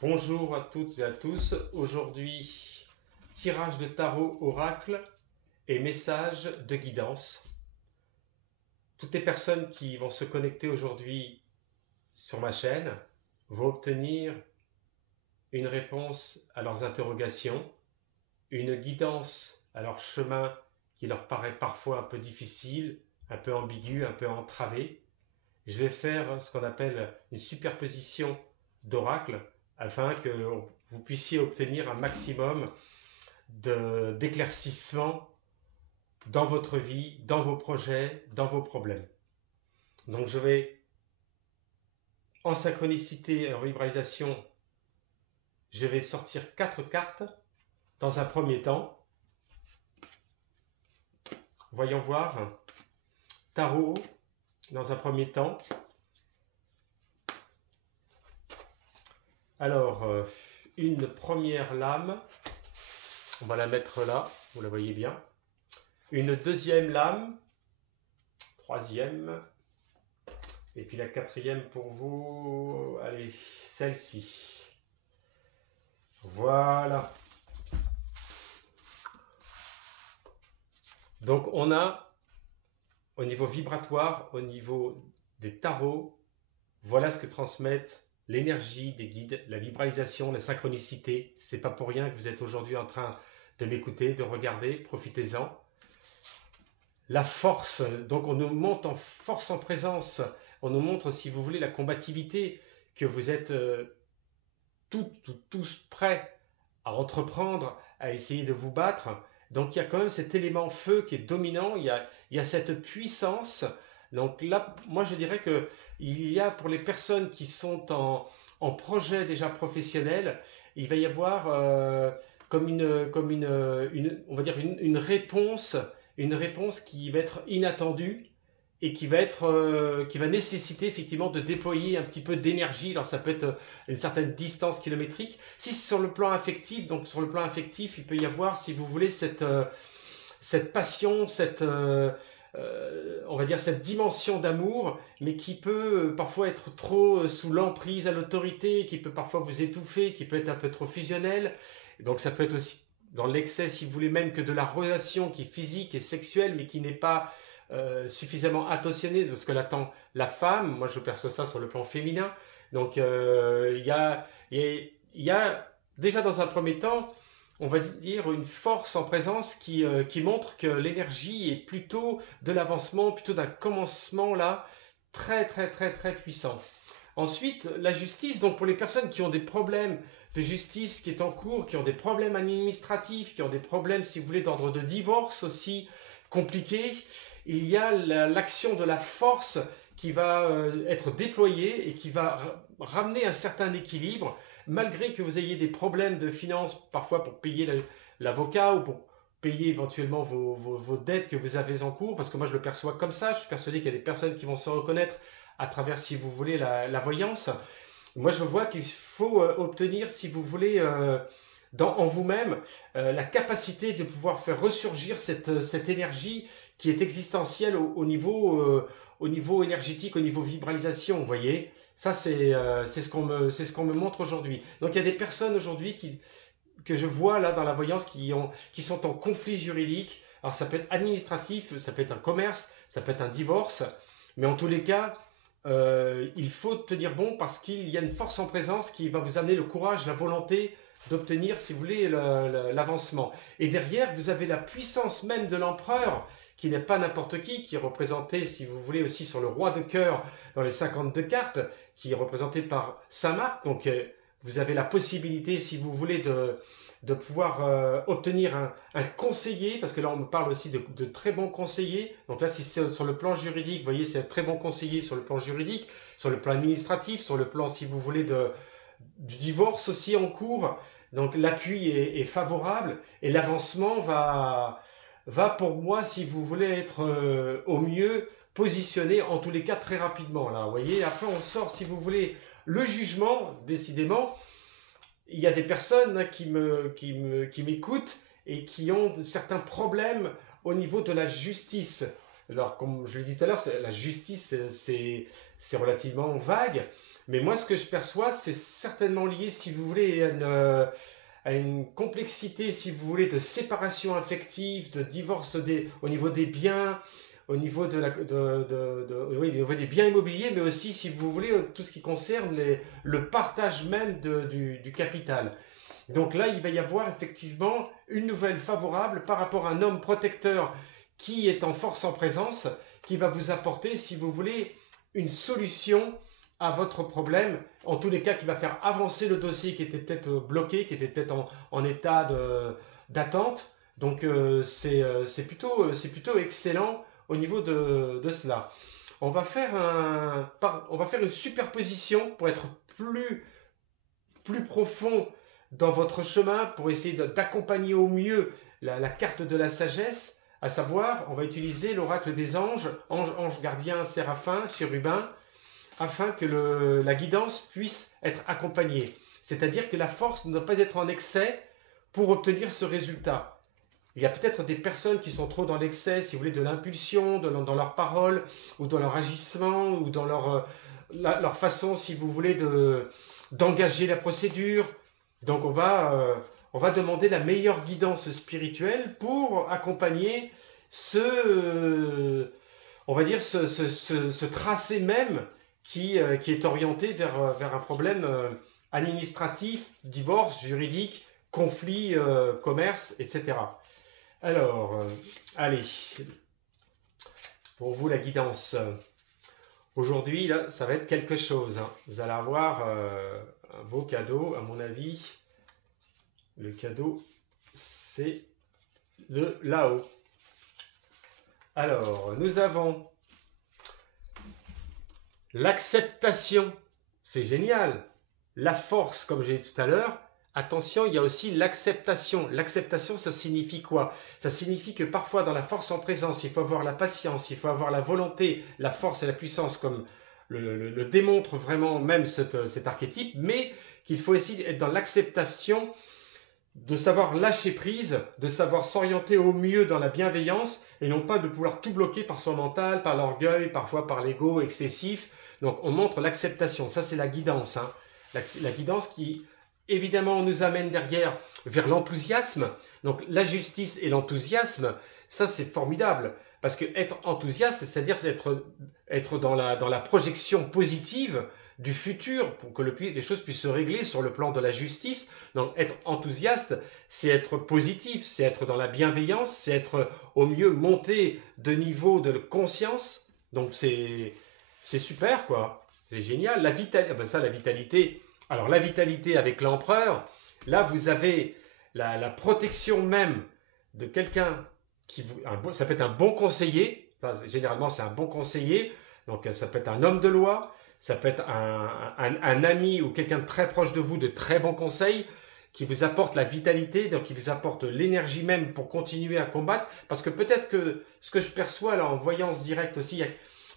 Bonjour à toutes et à tous. Aujourd'hui, tirage de tarot oracle et message de guidance. Toutes les personnes qui vont se connecter aujourd'hui sur ma chaîne vont obtenir une réponse à leurs interrogations, une guidance à leur chemin qui leur paraît parfois un peu difficile, un peu ambigu, un peu entravé. Je vais faire ce qu'on appelle une superposition d'oracles afin que vous puissiez obtenir un maximum d'éclaircissement dans votre vie, dans vos projets, dans vos problèmes. Donc je vais, en synchronicité et en vibralisation, je vais sortir 4 cartes dans un premier temps. Voyons voir. Tarot, dans un premier temps. Alors, une première lame, on va la mettre là, vous la voyez bien. Une deuxième lame, troisième, et puis la quatrième pour vous, allez, celle-ci. Voilà. Donc on a, au niveau vibratoire, au niveau des tarots, voilà ce que transmettent l'énergie des guides, la vibralisation, la synchronicité. C'est pas pour rien que vous êtes aujourd'hui en train de m'écouter, de regarder, profitez-en. La force, donc on nous montre en force en présence, on nous montre, si vous voulez, la combativité, que vous êtes tous prêts à entreprendre, à essayer de vous battre. Donc il y a quand même cet élément feu qui est dominant, il y a cette puissance. Donc là, moi je dirais que il y a pour les personnes qui sont en projet déjà professionnel, il va y avoir on va dire une réponse qui va être inattendue et qui va nécessiter effectivement de déployer un petit peu d'énergie. Alors ça peut être une certaine distance kilométrique. Si c'est sur le plan affectif, donc sur le plan affectif, il peut y avoir, si vous voulez, cette passion, on va dire cette dimension d'amour, mais qui peut parfois être trop sous l'emprise à l'autorité, qui peut parfois vous étouffer, qui peut être un peu trop fusionnel. Donc ça peut être aussi dans l'excès, si vous voulez, même que de la relation qui est physique et sexuelle, mais qui n'est pas suffisamment attentionnée de ce que l'attend la femme. Moi je perçois ça sur le plan féminin. Donc il y a déjà dans un premier temps, on va dire, une force en présence qui montre que l'énergie est plutôt de l'avancement, plutôt d'un commencement là, très puissant. Ensuite, la justice, donc pour les personnes qui ont des problèmes de justice qui est en cours, qui ont des problèmes administratifs, qui ont des problèmes, si vous voulez, d'ordre de divorce aussi compliqués, il y a l'action de la force qui va être déployée et qui va ramener un certain équilibre, malgré que vous ayez des problèmes de finances, parfois pour payer l'avocat ou pour payer éventuellement vos dettes que vous avez en cours, parce que moi je le perçois comme ça, je suis persuadé qu'il y a des personnes qui vont se reconnaître à travers, si vous voulez, la voyance. Moi je vois qu'il faut obtenir, si vous voulez, en vous-même, la capacité de pouvoir faire ressurgir cette énergie qui est existentielle au niveau énergétique, au niveau vibralisation, vous voyez. Ça, c'est ce qu'on me montre aujourd'hui. Donc, il y a des personnes aujourd'hui que je vois là dans la voyance qui sont en conflit juridique. Alors, ça peut être administratif, ça peut être un commerce, ça peut être un divorce. Mais en tous les cas, il faut tenir bon parce qu'il y a une force en présence qui va vous amener le courage, la volonté d'obtenir, si vous voulez, l'avancement. Et derrière, vous avez la puissance même de l'empereur, qui n'est pas n'importe qui est représenté, si vous voulez, aussi sur le roi de cœur dans les 52 cartes, qui est représenté par Saint-Marc. Donc, vous avez la possibilité, si vous voulez, de pouvoir obtenir un conseiller, parce que là, on me parle aussi de très bons conseillers. Donc là, si c'est sur le plan juridique, vous voyez, c'est un très bon conseiller sur le plan juridique, sur le plan administratif, sur le plan, si vous voulez, du divorce aussi en cours. Donc l'appui est favorable et l'avancement va pour moi, si vous voulez, être au mieux positionné, en tous les cas très rapidement. Là, vous voyez, après on sort, si vous voulez, le jugement, décidément. Il y a des personnes qui m'écoutent et qui ont certains problèmes au niveau de la justice. Alors, comme je l'ai dit tout à l'heure, la justice, c'est relativement vague. Mais moi, ce que je perçois, c'est certainement lié, si vous voulez, à une complexité, si vous voulez, de séparation affective, de divorce au niveau des biens, au niveau oui, au niveau des biens immobiliers, mais aussi, si vous voulez, tout ce qui concerne le partage même du capital. Donc là, il va y avoir effectivement une nouvelle favorable par rapport à un homme protecteur qui est en force en présence, qui va vous apporter, si vous voulez, une solution à votre problème, en tous les cas qui va faire avancer le dossier qui était peut-être bloqué, qui était peut-être en état d'attente. Donc c'est plutôt excellent au niveau de cela. On va faire une superposition pour être plus profond dans votre chemin, pour essayer d'accompagner au mieux la carte de la sagesse, à savoir, on va utiliser l'oracle des anges, ange gardien, séraphin, chérubin, afin que la guidance puisse être accompagnée. C'est-à-dire que la force ne doit pas être en excès pour obtenir ce résultat. Il y a peut-être des personnes qui sont trop dans l'excès, si vous voulez, de l'impulsion, dans leurs paroles, ou dans leur agissement, ou dans leur façon, si vous voulez, d'engager la procédure. Donc on va demander la meilleure guidance spirituelle pour accompagner on va dire, ce tracé même qui est orienté vers un problème administratif, divorce, juridique, conflit, commerce, etc. Alors, allez, pour vous la guidance. Aujourd'hui, là, ça va être quelque chose. Hein. Vous allez avoir un beau cadeau, à mon avis. Le cadeau, c'est de là-haut. Alors, nous avons l'acceptation. C'est génial. La force, comme j'ai dit tout à l'heure. Attention, il y a aussi l'acceptation. L'acceptation, ça signifie quoi? Ça signifie que parfois, dans la force en présence, il faut avoir la patience, il faut avoir la volonté, la force et la puissance, comme le démontre vraiment même cet archétype, mais qu'il faut aussi être dans l'acceptation, de savoir lâcher prise, de savoir s'orienter au mieux dans la bienveillance, et non pas de pouvoir tout bloquer par son mental, par l'orgueil, parfois par l'ego excessif. Donc on montre l'acceptation, ça c'est la guidance. Hein. La guidance qui, évidemment, nous amène derrière vers l'enthousiasme. Donc la justice et l'enthousiasme, ça c'est formidable. Parce que être enthousiaste, c'est-à-dire être dans la projection positive du futur pour que les choses puissent se régler sur le plan de la justice. Donc être enthousiaste, c'est être positif, c'est être dans la bienveillance, c'est être au mieux monté de niveau de conscience. Donc c'est super quoi, c'est génial. La vitalité. Alors la vitalité avec l'empereur, là vous avez la protection même de quelqu'un ça peut être un bon conseiller. Généralement c'est un bon conseiller. Donc ça peut être un homme de loi. Ça peut être un ami ou quelqu'un de très proche de vous, de très bons conseils, qui vous apporte la vitalité, donc qui vous apporte l'énergie même pour continuer à combattre. Parce que peut-être que ce que je perçois là en voyance directe aussi,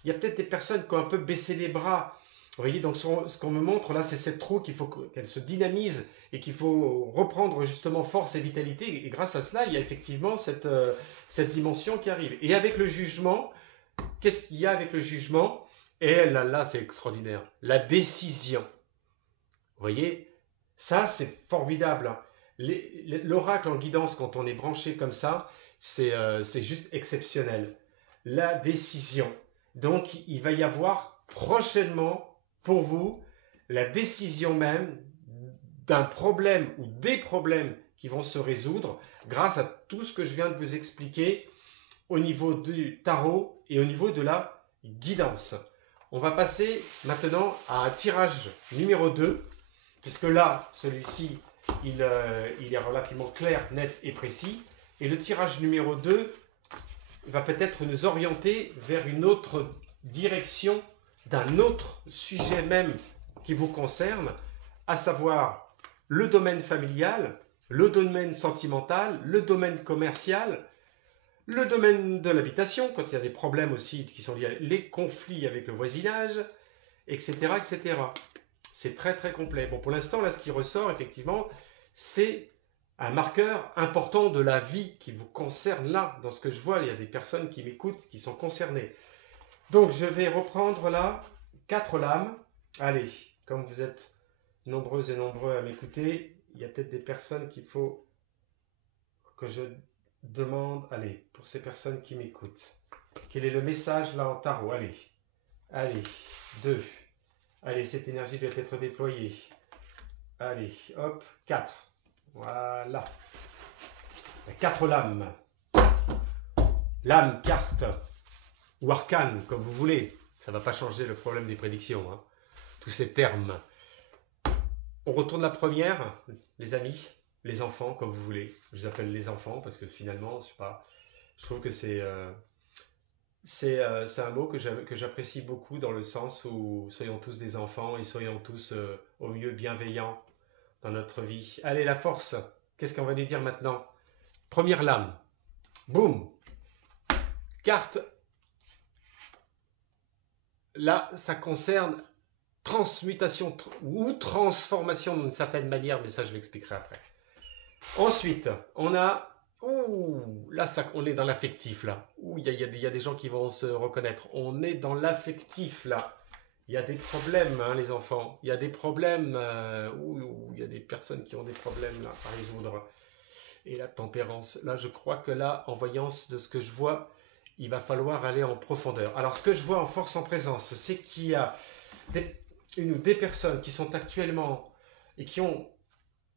il y a peut-être des personnes qui ont un peu baissé les bras. Vous voyez, donc ce qu'on me montre là, c'est cette roue qu'il faut qu'elle se dynamise et qu'il faut reprendre justement force et vitalité. Et grâce à cela, il y a effectivement cette dimension qui arrive. Et avec le jugement, qu'est-ce qu'il y a avec le jugement? Et là, c'est extraordinaire. La décision. Vous voyez, ça, c'est formidable. Hein. L'oracle en guidance, quand on est branché comme ça, c'est juste exceptionnel. La décision. Donc, il va y avoir prochainement, pour vous, la décision même d'un problème ou des problèmes qui vont se résoudre grâce à tout ce que je viens de vous expliquer au niveau du tarot et au niveau de la guidance. On va passer maintenant à un tirage numéro 2, puisque là, celui-ci, il est relativement clair, net et précis. Et le tirage numéro 2 va peut-être nous orienter vers une autre direction d'un autre sujet même qui vous concerne, à savoir le domaine familial, le domaine sentimental, le domaine commercial, le domaine de l'habitation, quand il y a des problèmes aussi qui sont liés aux conflits avec le voisinage, etc. etc. C'est très très complet. Bon, pour l'instant, là, ce qui ressort, effectivement, c'est un marqueur important de la vie qui vous concerne là. Dans ce que je vois, il y a des personnes qui m'écoutent, qui sont concernées. Donc, je vais reprendre là 4 lames. Allez, comme vous êtes nombreuses et nombreux à m'écouter, il y a peut-être des personnes qu'il faut que je demande, allez, pour ces personnes qui m'écoutent, quel est le message là en tarot? Allez, allez, 2. Allez, cette énergie doit être déployée. Allez, hop, 4. Voilà. 4 lames. Lame, carte, ou arcane, comme vous voulez. Ça ne va pas changer le problème des prédictions, hein. Tous ces termes. On retourne la première, les amis, les enfants, comme vous voulez. Je vous appelle les enfants parce que finalement, je sais pas, je trouve que c'est un mot que j'apprécie beaucoup dans le sens où soyons tous des enfants et soyons tous au mieux bienveillants dans notre vie. Allez, la force, qu'est-ce qu'on va nous dire maintenant? Première lame, boum, carte. Là, ça concerne transmutation ou transformation d'une certaine manière, mais ça je l'expliquerai après. Ensuite, on a... Ouh, là, on est dans l'affectif, là. Ouh, il y a des gens qui vont se reconnaître. On est dans l'affectif, là. Il y a des problèmes, hein, les enfants. Il y a des problèmes. Il y a des personnes qui ont des problèmes, là, à résoudre. Et la tempérance. Là, je crois que là, en voyance de ce que je vois, il va falloir aller en profondeur. Alors, ce que je vois en force en présence, c'est qu'il y a une ou des personnes qui sont actuellement et qui ont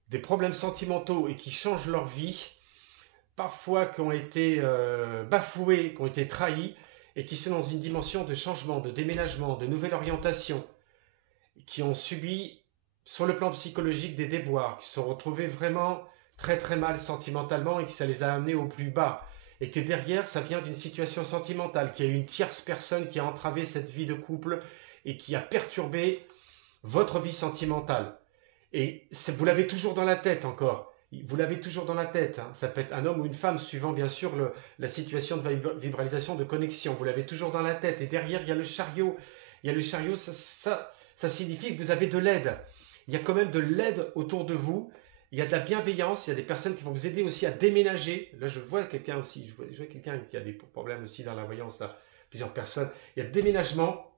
des problèmes sentimentaux et qui changent leur vie, parfois qui ont été bafoués, qui ont été trahis et qui sont dans une dimension de changement, de déménagement, de nouvelle orientation, qui ont subi sur le plan psychologique des déboires, qui se sont retrouvés vraiment très très mal sentimentalement et que ça les a amenés au plus bas. Et que derrière, ça vient d'une situation sentimentale, qu'il y a une tierce personne qui a entravé cette vie de couple et qui a perturbé votre vie sentimentale. Et vous l'avez toujours dans la tête encore. Vous l'avez toujours dans la tête. Hein. Ça peut être un homme ou une femme, suivant bien sûr la situation de vibralisation, de connexion. Vous l'avez toujours dans la tête. Et derrière, il y a le chariot. Il y a le chariot, ça signifie que vous avez de l'aide. Il y a quand même de l'aide autour de vous. Il y a de la bienveillance. Il y a des personnes qui vont vous aider aussi à déménager. Là, je vois quelqu'un aussi. Je vois quelqu'un qui a des problèmes aussi dans la voyance. Là. Plusieurs personnes. Il y a déménagement.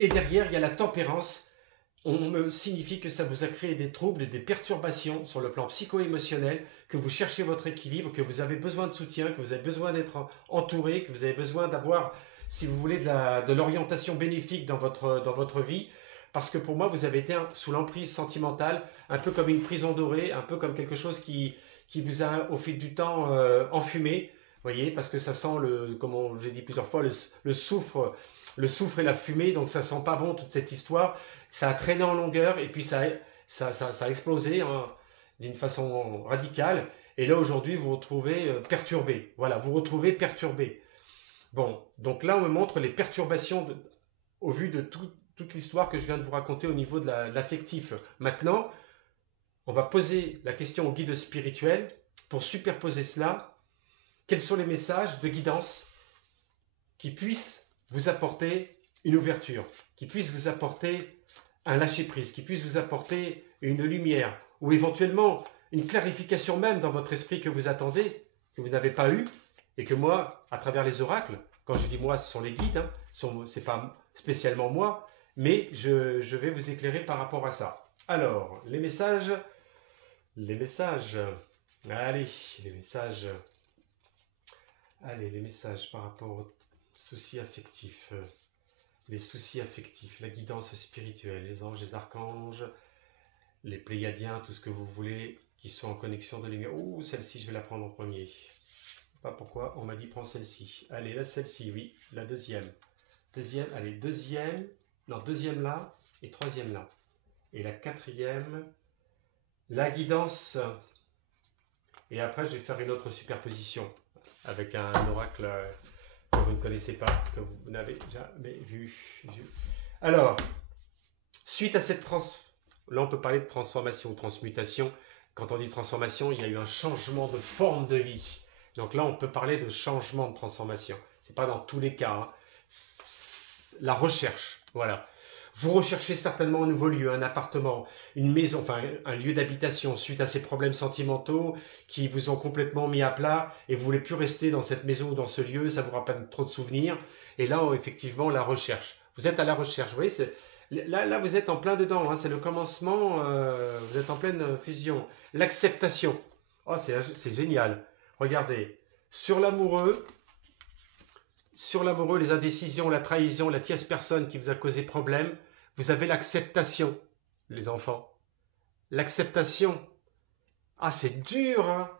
Et derrière, il y a la tempérance. On me signifie que ça vous a créé des troubles et des perturbations sur le plan psycho-émotionnel, que vous cherchez votre équilibre, que vous avez besoin de soutien, que vous avez besoin d'être entouré, que vous avez besoin d'avoir, si vous voulez, de l'orientation bénéfique dans votre vie. Parce que pour moi, vous avez été sous l'emprise sentimentale, un peu comme une prison dorée, un peu comme quelque chose qui vous a, au fil du temps, enfumé. Vous voyez, parce que ça sent, comme j'ai dit plusieurs fois, le soufre et la fumée, donc ça sent pas bon toute cette histoire. Ça a traîné en longueur et puis ça a explosé hein, d'une façon radicale. Et là, aujourd'hui, vous vous retrouvez perturbé. Voilà, vous vous retrouvez perturbé. Bon, donc là, on me montre les perturbations au vu de toute l'histoire que je viens de vous raconter au niveau de l'affectif. Maintenant, on va poser la question au guide spirituel pour superposer cela. Quels sont les messages de guidance qui puissent vous apporter une ouverture, qui puissent vous apporter un lâcher-prise, qui puisse vous apporter une lumière, ou éventuellement une clarification même dans votre esprit que vous attendez, que vous n'avez pas eu, et que moi, à travers les oracles, quand je dis moi, ce sont les guides, hein, c'est pas spécialement moi, mais je vais vous éclairer par rapport à ça. Alors, les messages, allez, les messages par rapport aux soucis affectifs. Les soucis affectifs, la guidance spirituelle, les anges, les archanges, les pléiadiens, tout ce que vous voulez, qui sont en connexion de lumière. Ouh, celle-ci, je vais la prendre en premier. Pas pourquoi, on m'a dit prends celle-ci. Allez, là, celle-ci, oui, la deuxième. Allez, deuxième là, et troisième là. Et la quatrième, la guidance. Et après, je vais faire une autre superposition, avec un oracle... que vous ne connaissez pas, que vous n'avez jamais vu. Alors, suite à cette là on peut parler de transformation ou transmutation. Quand on dit transformation, il y a eu un changement de forme de vie. Donc là, on peut parler de changement de transformation. Ce n'est pas dans tous les cas. Hein. La recherche, voilà. Vous recherchez certainement un nouveau lieu, un appartement, une maison, enfin un lieu d'habitation suite à ces problèmes sentimentaux qui vous ont complètement mis à plat et vous ne voulez plus rester dans cette maison ou dans ce lieu, ça vous rappelle trop de souvenirs. Et là, effectivement, la recherche. Vous êtes à la recherche, vous voyez, Là, vous êtes en plein dedans, hein, c'est le commencement, vous êtes en pleine fusion. L'acceptation. Oh, c'est génial. Regardez, sur l'amoureux, les indécisions, la trahison, la tierce personne qui vous a causé problème, vous avez l'acceptation, les enfants. L'acceptation. Ah, c'est dur, hein.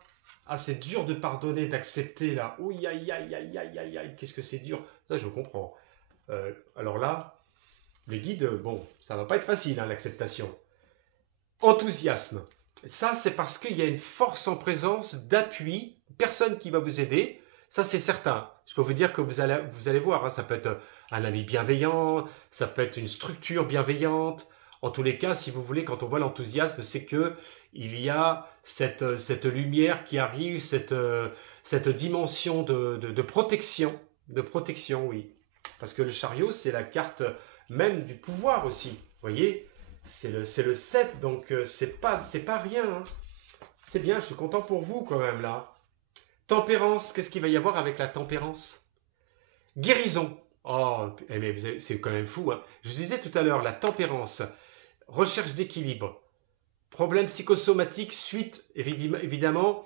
Ah, c'est dur de pardonner, d'accepter, là. Ouh, aïe, aïe, aïe, aïe, aïe, aïe, qu'est-ce que c'est dur. Ça, je comprends. Alors là, les guides, bon, ça va pas être facile, hein, l'acceptation. Enthousiasme. Ça, c'est parce qu'il y a une force en présence d'appui, personne qui va vous aider. Ça, c'est certain. Je peux vous dire que vous allez voir, hein, ça peut être un ami bienveillant, ça peut être une structure bienveillante. En tous les cas, si vous voulez, quand on voit l'enthousiasme, c'est que il y a cette lumière qui arrive, cette dimension de protection, oui. Parce que le chariot, c'est la carte même du pouvoir aussi. Vous voyez, c'est le 7, donc c'est pas rien. Hein. C'est bien, je suis content pour vous quand même là. Tempérance, qu'est-ce qu'il va y avoir avec la tempérance? Guérison. Oh, mais c'est quand même fou. Hein. Je vous disais tout à l'heure, la tempérance, recherche d'équilibre, problème psychosomatique suite évidemment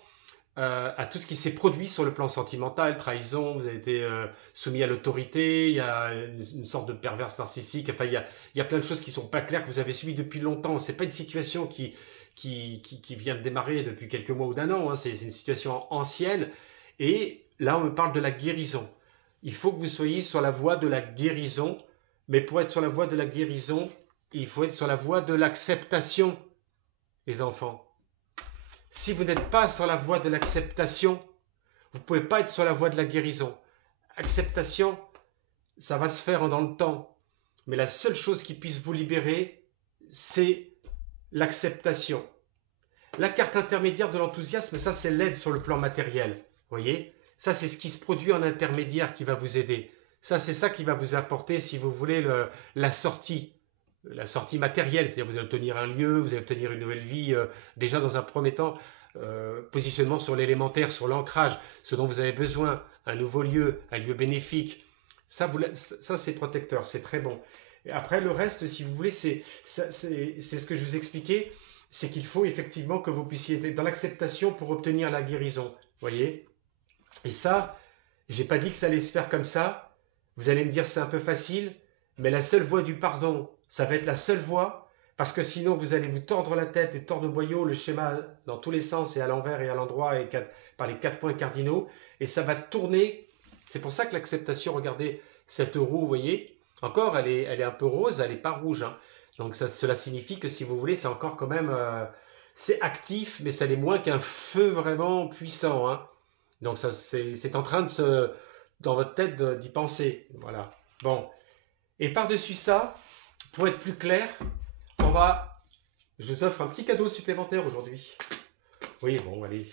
à tout ce qui s'est produit sur le plan sentimental, trahison, vous avez été soumis à l'autorité, il y a une sorte de perverse narcissique, enfin il y a plein de choses qui ne sont pas claires, que vous avez subies depuis longtemps. Ce n'est pas une situation qui vient de démarrer depuis quelques mois ou d'un an, hein. C'est une situation ancienne. Et là, on me parle de la guérison. Il faut que vous soyez sur la voie de la guérison, mais pour être sur la voie de la guérison, il faut être sur la voie de l'acceptation, les enfants. Si vous n'êtes pas sur la voie de l'acceptation, vous ne pouvez pas être sur la voie de la guérison. Acceptation, ça va se faire dans le temps. Mais la seule chose qui puisse vous libérer, c'est l'acceptation. La carte intermédiaire de l'enthousiasme, ça c'est l'aide sur le plan matériel. Vous voyez? Ça c'est ce qui se produit en intermédiaire qui va vous aider. Ça c'est ça qui va vous apporter, si vous voulez, la sortie matérielle, c'est-à-dire vous allez obtenir un lieu, vous allez obtenir une nouvelle vie, déjà dans un premier temps, positionnement sur l'élémentaire, sur l'ancrage, ce dont vous avez besoin, un nouveau lieu, un lieu bénéfique, ça c'est protecteur, c'est très bon. Et après le reste, si vous voulez, c'est ce que je vous expliquais, c'est qu'il faut effectivement que vous puissiez être dans l'acceptation pour obtenir la guérison, voyez. Et ça, j'ai pas dit que ça allait se faire comme ça, vous allez me dire c'est un peu facile, mais la seule voie du pardon, ça va être la seule voie, parce que sinon vous allez vous tordre la tête et tordre le boyau, le schéma dans tous les sens et à l'envers et à l'endroit et par les 4 points cardinaux, et ça va tourner. C'est pour ça que l'acceptation, regardez cette roue, vous voyez, encore elle est un peu rose, elle n'est pas rouge, hein. Donc cela signifie que si vous voulez, c'est encore quand même, c'est actif, mais ça l'est moins qu'un feu vraiment puissant, hein. Donc c'est en train de dans votre tête d'y penser, voilà. Bon, et par-dessus ça, pour être plus clair, je vous offre un petit cadeau supplémentaire aujourd'hui. Oui, bon, allez.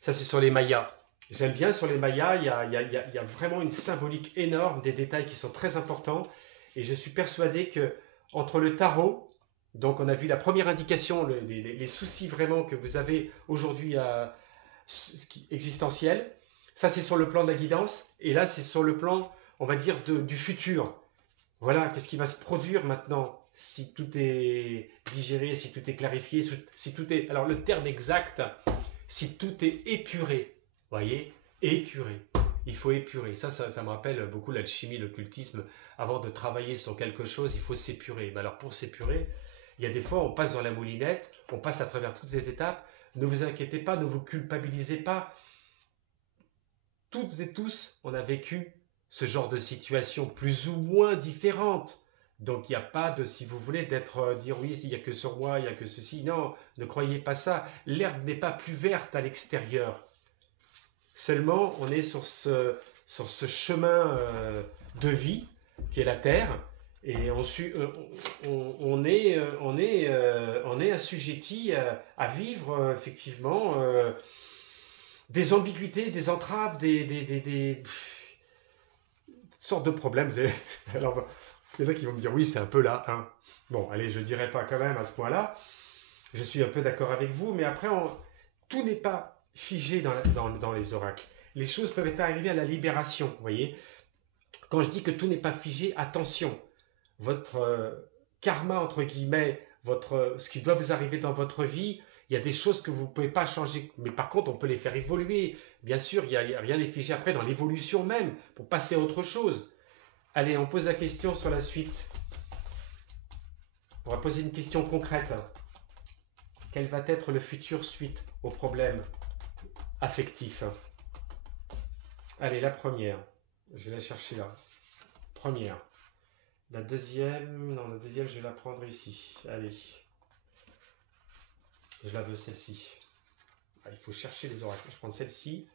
Ça, c'est sur les mayas. J'aime bien sur les mayas, il y a vraiment une symbolique énorme, des détails qui sont très importants. Et je suis persuadé que entre le tarot, donc on a vu la première indication, les soucis vraiment que vous avez aujourd'hui existentiels. Ça, c'est sur le plan de la guidance. Et là, c'est sur le plan, on va dire, du futur. Voilà, qu'est-ce qui va se produire maintenant si tout est digéré, si tout est clarifié, si tout est... Alors le terme exact, si tout est épuré, voyez, épuré. Il faut épurer. Ça me rappelle beaucoup l'alchimie, l'occultisme. Avant de travailler sur quelque chose, il faut s'épurer. Mais alors pour s'épurer, il y a des fois, on passe dans la moulinette, on passe à travers toutes ces étapes. Ne vous inquiétez pas, ne vous culpabilisez pas. Toutes et tous, on a vécu ce genre de situation plus ou moins différente. Donc il n'y a pas de, si vous voulez, dire oui, il n'y a que sur moi, il n'y a que ceci. Non, ne croyez pas ça. L'herbe n'est pas plus verte à l'extérieur. Seulement, on est sur ce chemin de vie qui est la Terre. Et on est assujetti à vivre effectivement des ambiguïtés, des entraves, des sortes de problèmes. Alors, il y en a qui vont me dire, oui, c'est un peu là. Hein. Bon, allez, je ne dirai pas quand même à ce point-là. Je suis un peu d'accord avec vous, mais après, tout n'est pas figé dans les oracles. Les choses peuvent être arrivées à la libération, vous voyez. Quand je dis que tout n'est pas figé, attention. Votre karma, entre guillemets, ce qui doit vous arriver dans votre vie, il y a des choses que vous ne pouvez pas changer. Mais par contre, on peut les faire évoluer. Bien sûr, rien n'est figé après dans l'évolution même, pour passer à autre chose. Allez, on pose la question sur la suite. On va poser une question concrète. Quel va être le futur suite au problème affectif? Allez, la première. Je vais la chercher là. Première. La deuxième, non, la deuxième, je vais la prendre ici. Allez. Je la veux, celle-ci. Il faut chercher les oracles. Je vais prendre celle-ci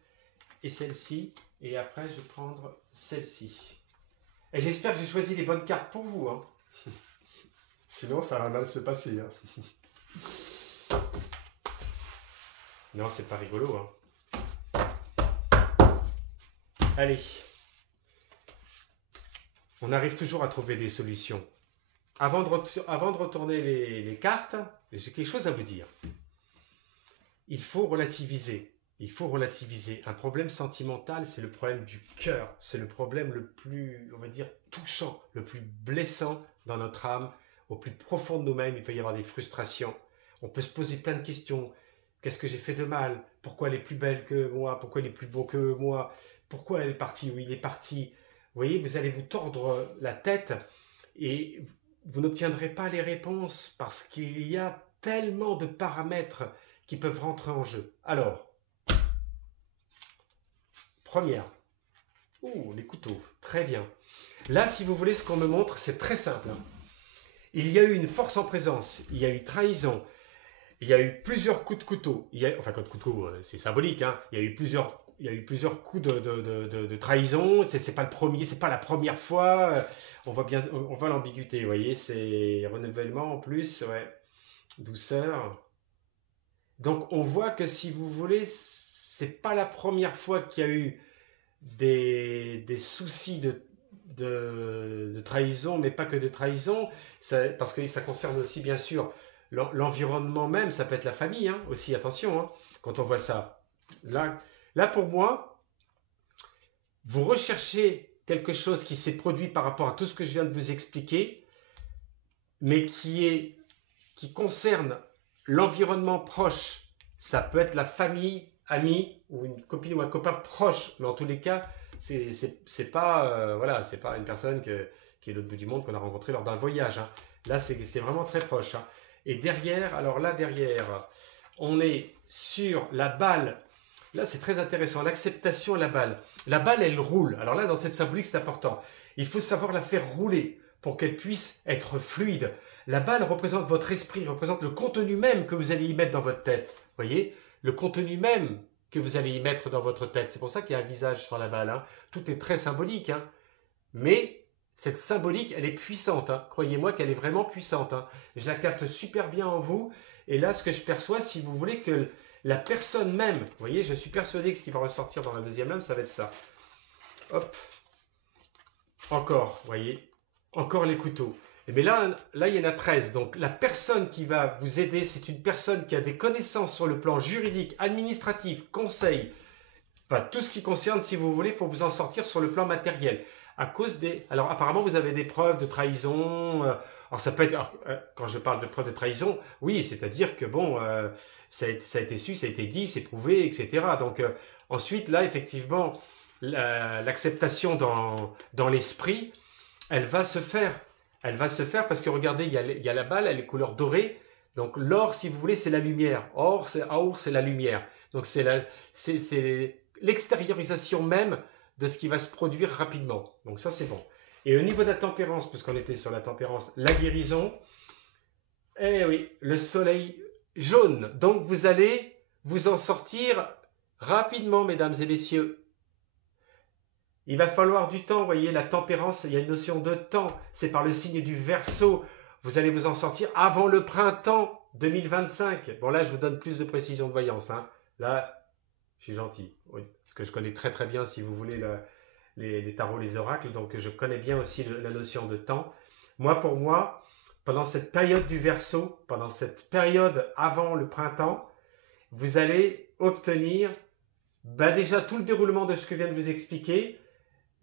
et celle-ci. Et après, je vais prendre celle-ci. Et j'espère que j'ai choisi les bonnes cartes pour vous. Hein. Sinon, ça va mal se passer. Hein. Non, c'est pas rigolo. Hein. Allez. On arrive toujours à trouver des solutions. Avant de retourner les cartes, j'ai quelque chose à vous dire. Il faut relativiser. Il faut relativiser. Un problème sentimental, c'est le problème du cœur. C'est le problème le plus, on va dire, touchant, le plus blessant dans notre âme. Au plus profond de nous-mêmes, il peut y avoir des frustrations. On peut se poser plein de questions. Qu'est-ce que j'ai fait de mal? Pourquoi elle est plus belle que moi? Pourquoi il est plus beau que moi? Pourquoi elle est partie où il est parti? Vous voyez, vous allez vous tordre la tête et vous n'obtiendrez pas les réponses parce qu'il y a tellement de paramètres qui peuvent rentrer en jeu. Alors, première. Oh, les couteaux, très bien. Là, si vous voulez, ce qu'on me montre, c'est très simple. Il y a eu une force en présence, il y a eu trahison, il y a eu plusieurs coups de couteau. Enfin, coups de couteau, c'est symbolique, hein. Il y a eu plusieurs coups de trahison. C'est pas le premier, c'est pas la première fois. On voit l'ambiguïté, vous voyez, c'est renouvellement en plus, ouais, douceur. Donc on voit que si vous voulez, c'est pas la première fois qu'il y a eu des soucis de trahison, mais pas que de trahison, parce que ça concerne aussi bien sûr l'environnement même, ça peut être la famille hein, aussi, attention, hein, quand on voit ça. Là pour moi, vous recherchez quelque chose qui s'est produit par rapport à tout ce que je viens de vous expliquer, mais qui concerne l'environnement proche. Ça peut être la famille, amis, ou une copine ou un copain proche, mais en tous les cas, c'est pas, voilà, c'est pas une personne qui est de l'autre bout du monde qu'on a rencontré lors d'un voyage. Hein. Là, c'est vraiment très proche. Hein. Et derrière, alors là, derrière, on est sur la balle. Là, c'est très intéressant. L'acceptation, la balle. La balle, elle roule. Alors là, dans cette symbolique, c'est important. Il faut savoir la faire rouler pour qu'elle puisse être fluide. La balle représente votre esprit, représente le contenu même que vous allez y mettre dans votre tête. Vous voyez? Le contenu même que vous allez y mettre dans votre tête. C'est pour ça qu'il y a un visage sur la balle. Hein. Tout est très symbolique. Hein. Mais cette symbolique, elle est puissante. Hein. Croyez-moi qu'elle est vraiment puissante. Hein. Je la capte super bien en vous. Et là, ce que je perçois, si vous voulez que la personne même, vous voyez, je suis persuadé que ce qui va ressortir dans la deuxième lame, ça va être ça. Hop. Encore, vous voyez. Encore les couteaux. Mais là, il y en a 13. Donc, la personne qui va vous aider, c'est une personne qui a des connaissances sur le plan juridique, administratif, conseil, enfin, tout ce qui concerne, si vous voulez, pour vous en sortir sur le plan matériel. À cause des... Alors, apparemment, vous avez des preuves de trahison. Alors, ça peut être... Alors, quand je parle de preuves de trahison, oui, c'est-à-dire que, bon, ça a été su, ça a été dit, c'est prouvé, etc. Donc, ensuite, là, effectivement, l'acceptation dans l'esprit, elle va se faire. Elle va se faire parce que regardez, il y a la balle, elle est couleur dorée. Donc l'or, si vous voulez, c'est la lumière. Or, c'est la lumière. Donc c'est l'extériorisation même de ce qui va se produire rapidement. Donc ça, c'est bon. Et au niveau de la tempérance, puisqu'on était sur la tempérance, la guérison, eh oui, le soleil jaune. Donc vous allez vous en sortir rapidement, mesdames et messieurs. Il va falloir du temps, vous voyez, la tempérance, il y a une notion de temps, c'est par le signe du Verseau. Vous allez vous en sortir avant le printemps 2025. Bon là, je vous donne plus de précision de voyance. Hein. Là, je suis gentil, oui, parce que je connais très très bien, si vous voulez, les tarots, les oracles, donc je connais bien aussi la notion de temps. Pour moi, pendant cette période du Verseau, pendant cette période avant le printemps, vous allez obtenir déjà tout le déroulement de ce que je viens de vous expliquer,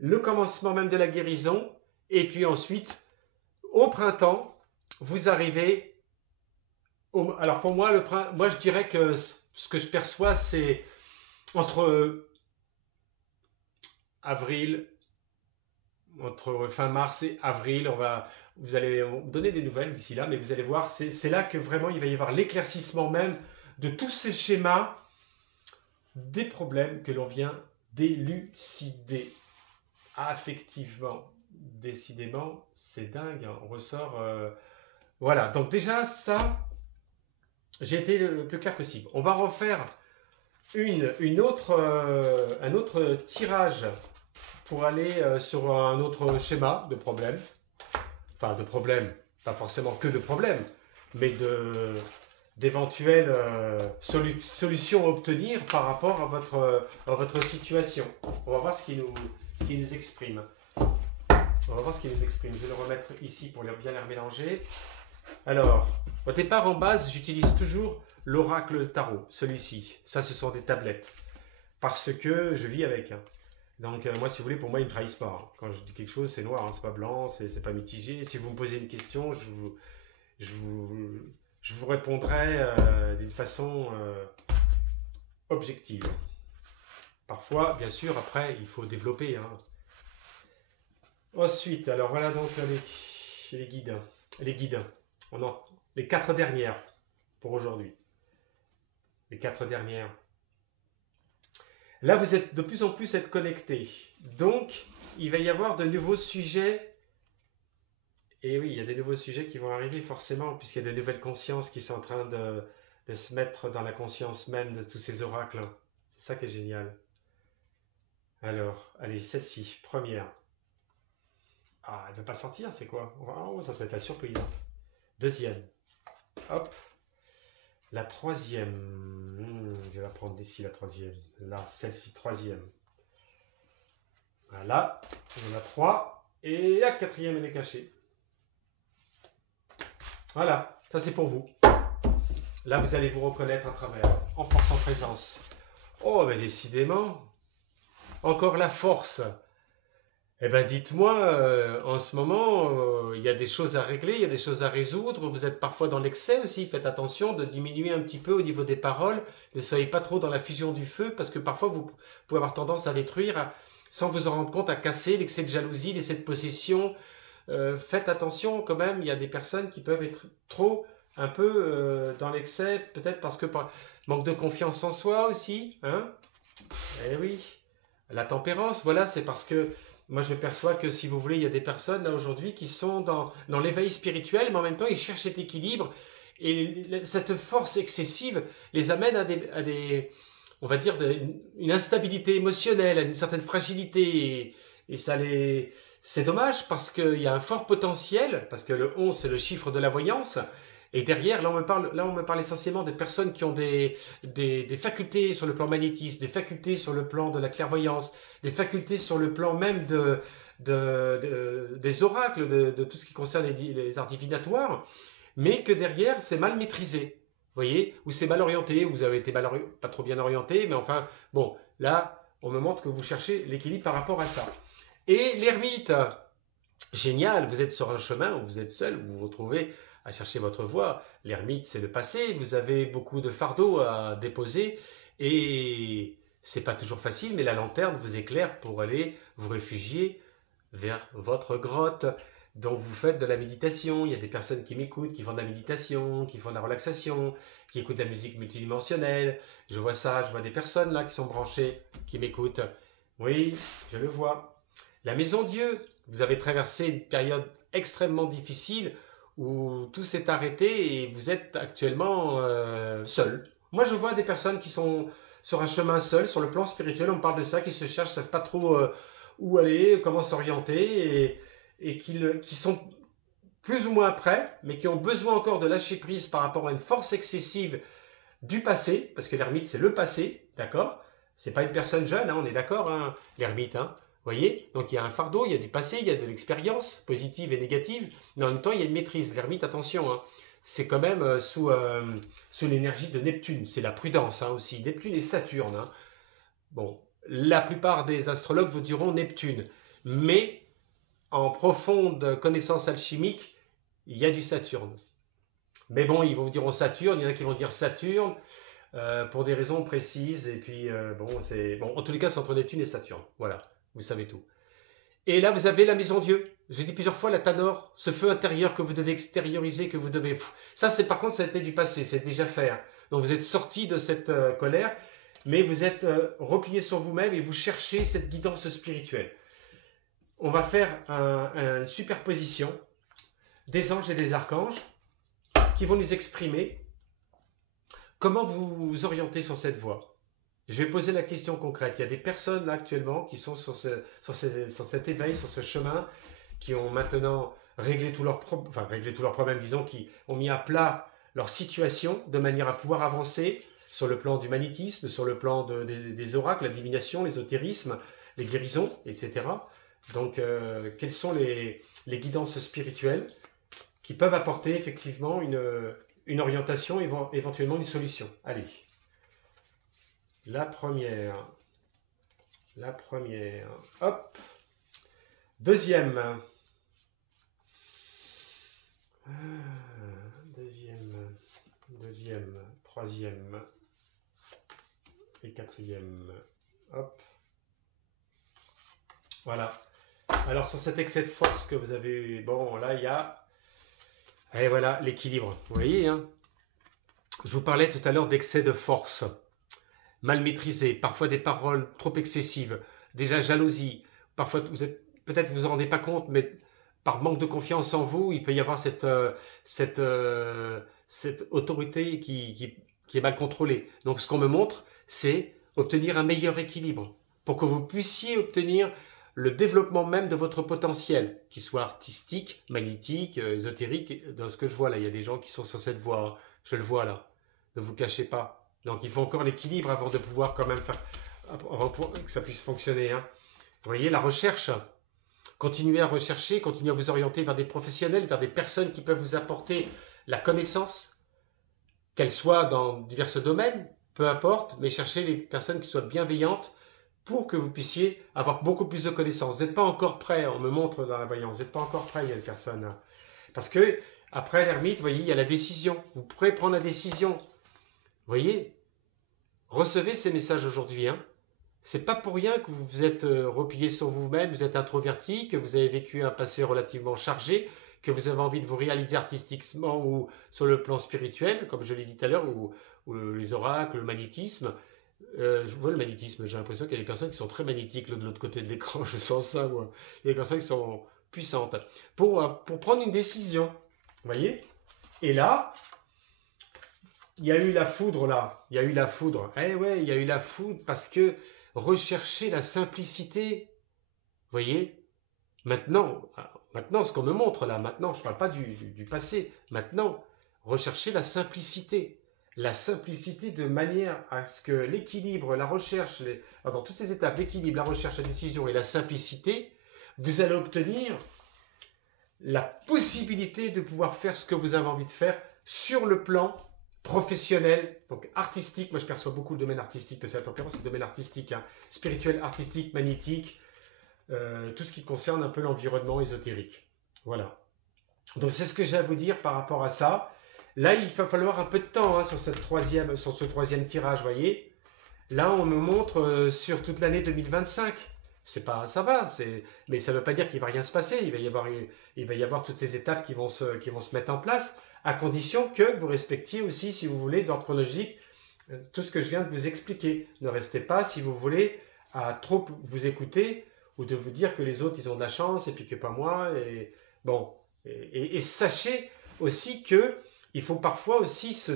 le commencement même de la guérison, et puis ensuite, au printemps, vous arrivez... Alors pour moi, moi je dirais que ce que je perçois, c'est entre avril, entre fin mars et avril, vous allez me donner des nouvelles d'ici là, mais vous allez voir, c'est là que vraiment il va y avoir l'éclaircissement même de tous ces schémas des problèmes que l'on vient d'élucider. Affectivement, décidément, c'est dingue, hein. On ressort... Voilà, donc déjà ça, j'ai été le plus clair possible. On va refaire un autre tirage pour aller sur un autre schéma de problème. Enfin, de problème, pas forcément que de problèmes, mais d'éventuelles solutions à obtenir par rapport à votre situation. On va voir ce qui nous exprime. On va voir ce qui nous exprime. Je vais le remettre ici pour bien les remélanger. Alors, au départ, en base, j'utilise toujours l'oracle tarot, celui-ci. Ça, ce sont des tablettes. Parce que je vis avec. Hein. Donc, moi, si vous voulez, pour moi, ils ne me trahissent pas. Hein. Quand je dis quelque chose, c'est noir, hein, c'est pas blanc, c'est pas mitigé. Si vous me posez une question, je vous répondrai d'une façon objective. Parfois, bien sûr, après, il faut développer. Hein. Ensuite, alors voilà donc les guides. Les guides. On a les 4 dernières pour aujourd'hui. Les 4 dernières. Là, vous êtes de plus en plus être connectés. Donc, il va y avoir de nouveaux sujets. Et oui, il y a des nouveaux sujets qui vont arriver forcément, puisqu'il y a de nouvelles consciences qui sont en train de se mettre dans la conscience même de tous ces oracles. C'est ça qui est génial. Alors, allez, celle-ci, première. Ah, elle ne va pas sortir, c'est quoi? Oh, ça va être la surprise. Deuxième. Hop. La troisième. Je vais la prendre d'ici, la troisième. Là, celle-ci, troisième. Voilà. On en a 3. Et la quatrième, elle est cachée. Voilà. Ça, c'est pour vous. Là, vous allez vous reconnaître à travers. En force, en présence. Oh, mais décidément. Encore la force. Eh bien, dites-moi, en ce moment, il y a des choses à régler, il y a des choses à résoudre. Vous êtes parfois dans l'excès aussi. Faites attention de diminuer un petit peu au niveau des paroles. Ne soyez pas trop dans la fusion du feu, parce que parfois, vous pouvez avoir tendance à détruire, sans vous en rendre compte, à casser l'excès de jalousie, l'excès de possession. Faites attention quand même, il y a des personnes qui peuvent être trop, un peu dans l'excès, peut-être parce que manque de confiance en soi aussi. Hein? Eh oui. La tempérance, voilà, c'est parce que moi je perçois que si vous voulez, il y a des personnes là aujourd'hui qui sont dans l'éveil spirituel, mais en même temps ils cherchent cet équilibre et cette force excessive les amène à on va dire, une instabilité émotionnelle, à une certaine fragilité et c'est dommage parce qu'il y a un fort potentiel, parce que le 11 c'est le chiffre de la voyance. Et derrière, là on me parle essentiellement de personnes qui ont des facultés sur le plan magnétisme, des facultés sur le plan de la clairvoyance, des facultés sur le plan même des oracles, de tout ce qui concerne les arts divinatoires, mais que derrière c'est mal maîtrisé. Vous voyez, ou c'est mal orienté, ou vous avez été pas trop bien orienté, mais enfin, bon, là, on me montre que vous cherchez l'équilibre par rapport à ça. Et l'ermite, génial, vous êtes sur un chemin où vous êtes seul, vous vous retrouvez à chercher votre voie. L'ermite, c'est le passé, vous avez beaucoup de fardeaux à déposer et c'est pas toujours facile, mais la lanterne vous éclaire pour aller vous réfugier vers votre grotte dont vous faites de la méditation. Il y a des personnes qui m'écoutent, qui font de la méditation, qui font de la relaxation, qui écoutent de la musique multidimensionnelle. Je vois ça, je vois des personnes là qui sont branchées, qui m'écoutent. Oui, je le vois. La maison Dieu, vous avez traversé une période extrêmement difficile où tout s'est arrêté et vous êtes actuellement seul. Moi, je vois des personnes qui sont sur un chemin seul, sur le plan spirituel, on me parle de ça, qui se cherchent, ne savent pas trop où aller, comment s'orienter, et qui sont plus ou moins prêts, mais qui ont besoin encore de lâcher prise par rapport à une force excessive du passé, parce que l'ermite, c'est le passé, d'accord? C'est pas une personne jeune, hein, on est d'accord, hein, l'ermite, hein? Vous voyez? Donc il y a un fardeau, il y a du passé, il y a de l'expérience, positive et négative, mais en même temps il y a une maîtrise. L'ermite, attention, hein, c'est quand même sous l'énergie de Neptune, c'est la prudence hein, aussi, Neptune et Saturne. Hein. Bon, la plupart des astrologues vous diront Neptune, mais en profonde connaissance alchimique, il y a du Saturne aussi. Mais bon, ils vous diront Saturne, il y en a qui vont dire Saturne, pour des raisons précises. Et puis, bon, en tous les cas, c'est entre Neptune et Saturne. Voilà, vous savez tout. Et là, vous avez la maison Dieu. J'ai dit plusieurs fois, la Tanor, ce feu intérieur que vous devez extérioriser, que vous devez... Ça, c'est par contre, ça a été du passé, c'est déjà fait. Hein. Donc, vous êtes sorti de cette colère, mais vous êtes replié sur vous-même et vous cherchez cette guidance spirituelle. On va faire une superposition des anges et des archanges qui vont nous exprimer comment vous orienter sur cette voie. Je vais poser la question concrète. Il y a des personnes là actuellement qui sont sur cet éveil, sur ce chemin, qui ont maintenant réglé tous leurs problèmes, disons, qui ont mis à plat leur situation de manière à pouvoir avancer sur le plan du magnétisme, sur le plan des oracles, la divination, l'ésotérisme, les guérisons, etc. Donc, quelles sont les guidances spirituelles qui peuvent apporter effectivement une orientation, éventuellement une solution. Allez. La première, hop. Deuxième, troisième et quatrième, hop. Voilà. Alors sur cet excès de force que vous avez eu, bon là il y a, et voilà l'équilibre. Vous voyez, hein, je vous parlais tout à l'heure d'excès de force. Mal maîtrisé, parfois des paroles trop excessives, déjà jalousie, parfois peut-être vous en rendez pas compte, mais par manque de confiance en vous, il peut y avoir cette autorité qui est mal contrôlée. Donc ce qu'on me montre, c'est obtenir un meilleur équilibre, pour que vous puissiez obtenir le développement même de votre potentiel, qu'il soit artistique, magnétique, ésotérique, dans ce que je vois là, il y a des gens qui sont sur cette voie, hein. Je le vois là, ne vous cachez pas. Donc il faut encore l'équilibre avant de pouvoir quand même faire, avant que ça puisse fonctionner. Hein. Vous voyez, la recherche, continuez à rechercher, continuez à vous orienter vers des professionnels, vers des personnes qui peuvent vous apporter la connaissance, qu'elle soit dans divers domaines, peu importe, mais cherchez les personnes qui soient bienveillantes pour que vous puissiez avoir beaucoup plus de connaissances. Vous n'êtes pas encore prêt, on me montre dans la voyance, vous n'êtes pas encore prêt, il y a une personne. Hein. Parce que, après l'ermite, vous voyez, il y a la décision. Vous pourrez prendre la décision. Vous voyez, recevez ces messages aujourd'hui. Hein. C'est pas pour rien que vous vous êtes replié sur vous-même, vous êtes introverti, que vous avez vécu un passé relativement chargé, que vous avez envie de vous réaliser artistiquement ou sur le plan spirituel, comme je l'ai dit tout à l'heure, ou les oracles, le magnétisme. Je vois le magnétisme, j'ai l'impression qu'il y a des personnes qui sont très magnétiques là, de l'autre côté de l'écran, je sens ça, moi. Il y a des personnes qui sont puissantes pour prendre une décision. Vous voyez? Et là, il y a eu la foudre là, il y a eu la foudre. Eh ouais, il y a eu la foudre parce que rechercher la simplicité, vous voyez, maintenant, ce qu'on me montre là, maintenant, je ne parle pas du passé, maintenant, rechercher la simplicité de manière à ce que l'équilibre, la recherche, dans toutes ces étapes, l'équilibre, la recherche, la décision et la simplicité, vous allez obtenir la possibilité de pouvoir faire ce que vous avez envie de faire sur le plan professionnel, donc artistique. Moi je perçois beaucoup le domaine artistique, parce que la tempérance c'est le domaine artistique, hein, spirituel, artistique, magnétique, tout ce qui concerne un peu l'environnement ésotérique. Voilà. Donc c'est ce que j'ai à vous dire par rapport à ça. Là il va falloir un peu de temps hein, sur ce troisième tirage, vous voyez. Là on me montre sur toute l'année 2025. C'est pas, ça va, mais ça ne veut pas dire qu'il ne va rien se passer. Il va y avoir toutes ces étapes qui vont se mettre en place, à condition que vous respectiez aussi, si vous voulez, d'ordre chronologique, tout ce que je viens de vous expliquer. Ne restez pas, si vous voulez, à trop vous écouter ou de vous dire que les autres, ils ont de la chance et puis que pas moi. Et, bon, et sachez aussi qu'il faut parfois aussi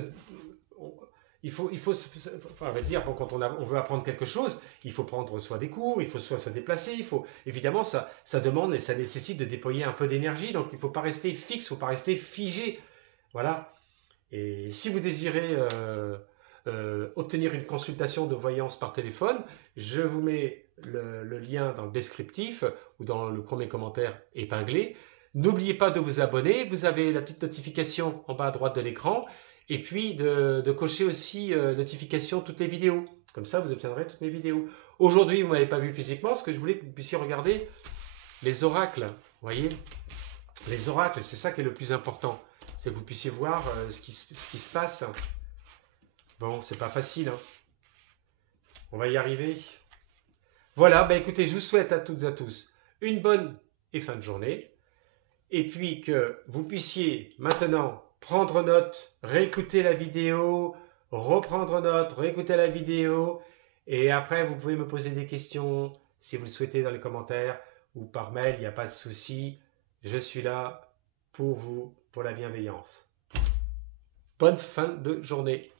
on va dire, bon, quand on veut apprendre quelque chose, il faut prendre soit des cours, il faut soit se déplacer, évidemment, ça demande et ça nécessite de déployer un peu d'énergie, donc il ne faut pas rester fixe, il ne faut pas rester figé. Voilà. Et si vous désirez obtenir une consultation de voyance par téléphone, je vous mets le lien dans le descriptif ou dans le premier commentaire épinglé. N'oubliez pas de vous abonner, vous avez la petite notification en bas à droite de l'écran. Et puis de cocher aussi notification toutes les vidéos. Comme ça, vous obtiendrez toutes mes vidéos. Aujourd'hui, vous ne m'avez pas vu physiquement, parce que je voulais que vous puissiez regarder les oracles. Vous voyez, Les oracles, c'est ça qui est le plus important. C'est que vous puissiez voir ce qui se passe. Bon, c'est pas facile, hein. On va y arriver. Voilà, bah écoutez, je vous souhaite à toutes et à tous une bonne et fin de journée. Et puis que vous puissiez maintenant prendre note, réécouter la vidéo, reprendre note, réécouter la vidéo. Et après, vous pouvez me poser des questions si vous le souhaitez dans les commentaires ou par mail, il n'y a pas de souci. Je suis là pour vous, pour la bienveillance. Bonne fin de journée.